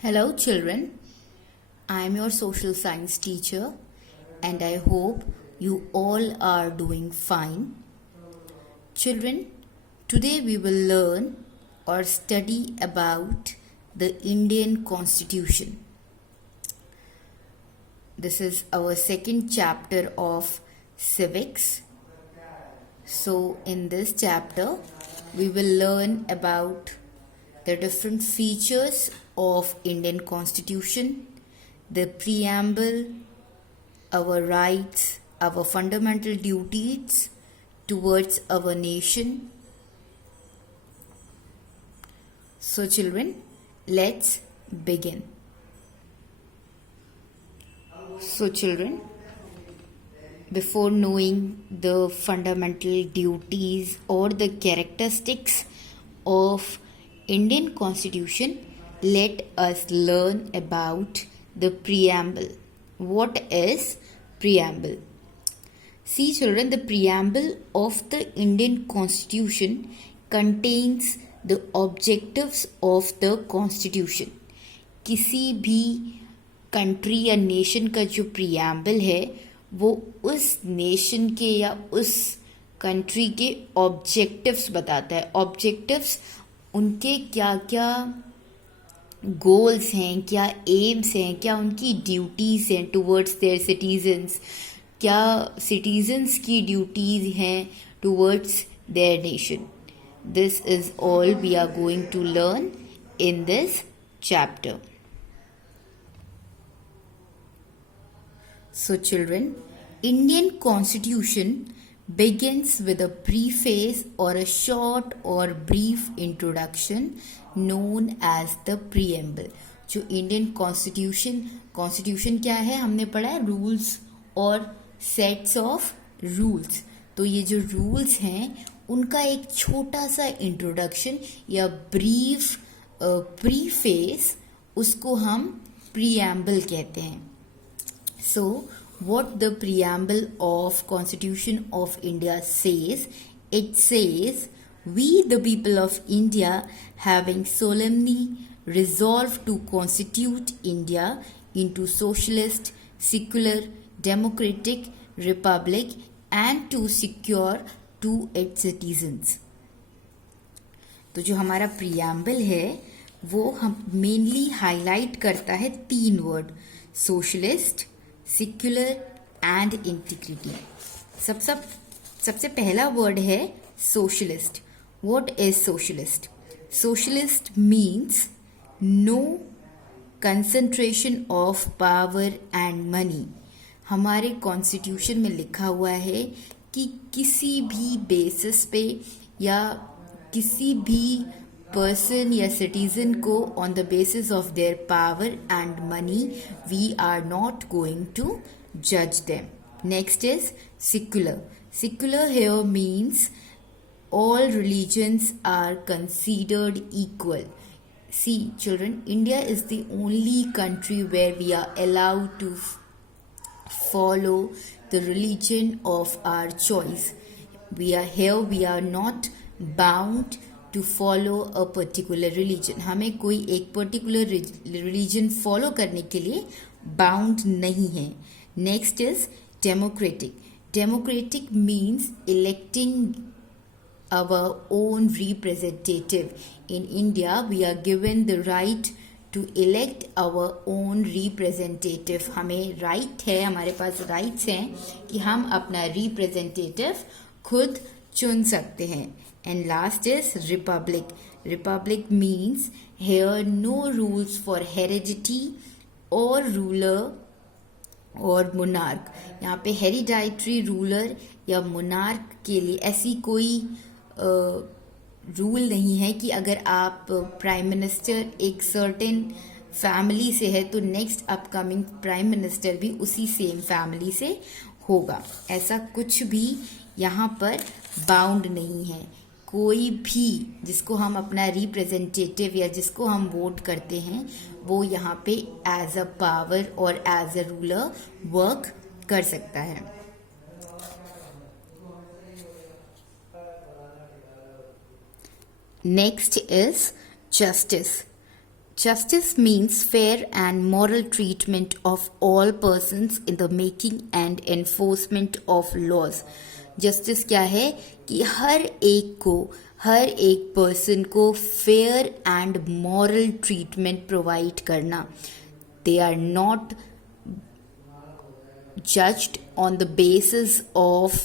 Hello, children. I am your social science teacher, and I hope you all are doing fine. Children, today we will learn or study about the Indian Constitution. This is our second chapter of civics. So, in this chapter, we will learn about the different features of Indian Constitution, the preamble, our rights, our fundamental duties towards our nation. So children, let's begin. So children, before knowing the fundamental duties or the characteristics of Indian Constitution, let us learn about the preamble. What is preamble? See children, the preamble of the Indian Constitution contains the objectives of the Constitution. किसी भी country या nation का जो preamble है वो उस nation के या उस कंट्री के ऑब्जेक्टिव्स बताता है. ऑब्जेक्टिव्स उनके क्या क्या गोल्स हैं, क्या एम्स हैं, क्या उनकी ड्यूटीज़ हैं टुवर्ड्स देयर सिटीजन्स, क्या सिटीजन्स की ड्यूटीज़ हैं towards their nation. This is all we are going to learn in this chapter. So children, Indian Constitution begins with a preface or a short or brief introduction known as the preamble. जो Indian Constitution क्या है हमने पढ़ा है, rules और sets of rules. तो ये जो रूल्स हैं उनका एक छोटा सा इंट्रोडक्शन या ब्रीफ प्रीफेस, उसको हम preamble कहते हैं. So, what the preamble of Constitution of India says, it says, we the people of India having solemnly resolved to constitute India into socialist, secular, democratic republic and to secure to its citizens. तो जो हमारा preamble है वो हम mainly highlight करता है 3 word, socialist, secular and integrity. सबसे पहला वर्ड है socialist. What is socialist? Socialist means no concentration of power and money. हमारे कॉन्स्टिट्यूशन में लिखा हुआ है कि किसी भी बेसिस पे या किसी भी person या citizen को on the basis of their power and money we are not going to judge them. Next is secular. Secular here means all religions are considered equal. See children, India is the only country where we are allowed to follow the religion of our choice. We are not bound to follow a particular religion. हमें कोई एक particular religion follow करने के लिए bound नहीं है. Next is democratic. Democratic means electing our own representative. In India, we are given the right to elect our own representative. हमें right है, हमारे पास rights हैं कि हम अपना representative खुद चुन सकते हैं. And last is republic. Republic means here no rules for heredity or ruler or monarch. यहाँ पे hereditary ruler या monarch के लिए ऐसी कोई रूल नहीं है कि अगर आप प्राइम मिनिस्टर एक सर्टेन फैमिली से है तो नेक्स्ट अपकमिंग प्राइम मिनिस्टर भी उसी सेम फैमिली से होगा. ऐसा कुछ भी यहाँ पर बाउंड नहीं है. कोई भी जिसको हम अपना रिप्रेजेंटेटिव या जिसको हम वोट करते हैं वो यहाँ पे एज अ पावर और एज अ रूलर वर्क कर सकता है. Next is justice. Justice means fair and moral treatment of all persons in the making and enforcement of laws. Justice क्या है कि हर एक पर्सन को fair and moral treatment provide करना. They are not judged on the basis of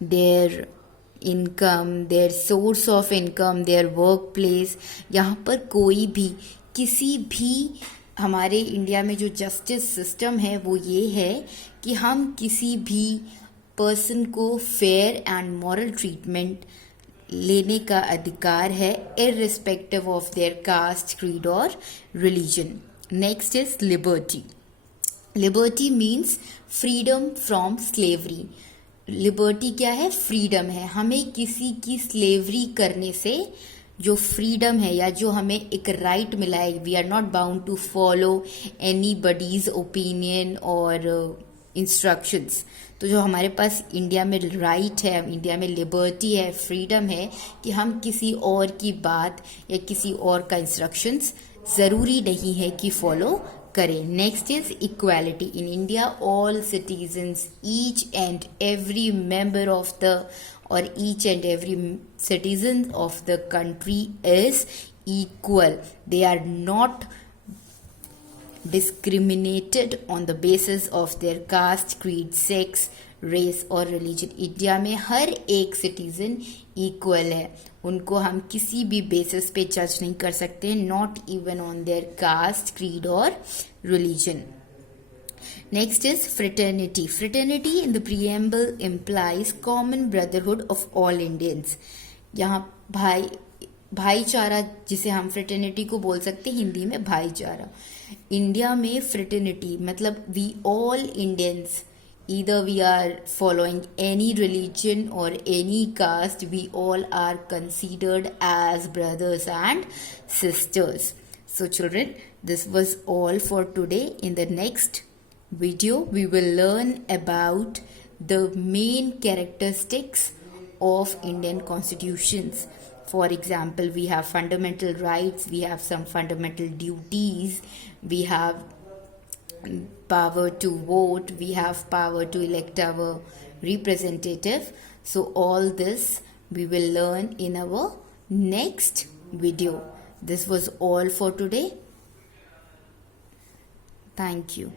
their income, their source of income, their workplace. यहाँ पर कोई भी किसी भी हमारे इंडिया में जो जस्टिस सिस्टम है वो ये है कि हम किसी भी पर्सन को फेयर एंड मॉरल ट्रीटमेंट लेने का अधिकार है irrespective of their caste, creed और religion. Next is liberty. Liberty means freedom from slavery. Liberty क्या है? फ्रीडम है. हमें किसी की स्लेवरी करने से जो फ्रीडम है या जो हमें एक राइट मिला है, we are not bound to follow anybody's opinion और इंस्ट्रक्शंस. तो जो हमारे पास इंडिया में राइट है, इंडिया में लिबर्टी है, फ्रीडम है कि हम किसी और की बात या किसी और का इंस्ट्रक्शंस ज़रूरी नहीं है कि फॉलो करें. Next is equality. In India all citizens, each and every member of the और each and every citizen of the country is equal. They are not discriminated on the basis of their caste, creed, sex, race और religion. India में हर एक citizen equal है. उनको हम किसी भी बेसिस पे जज नहीं कर सकते, not even on their caste, creed और religion. Next is fraternity. Fraternity in the preamble implies common brotherhood of all Indians. यहाँ भाईचारा जिसे हम फ्रेटर्निटी को बोल सकते हैं हिंदी में भाईचारा. इंडिया में फ्रेटर्निटी मतलब we all Indians, either we are following any religion or any caste, we all are considered as brothers and sisters. So children, this was all for today. In the next video we will learn about the main characteristics of Indian constitutions. For example, we have fundamental rights, we have some fundamental duties, we have power to vote, we have power to elect our representative. So all this we will learn in our next video. This was all for today. Thank you.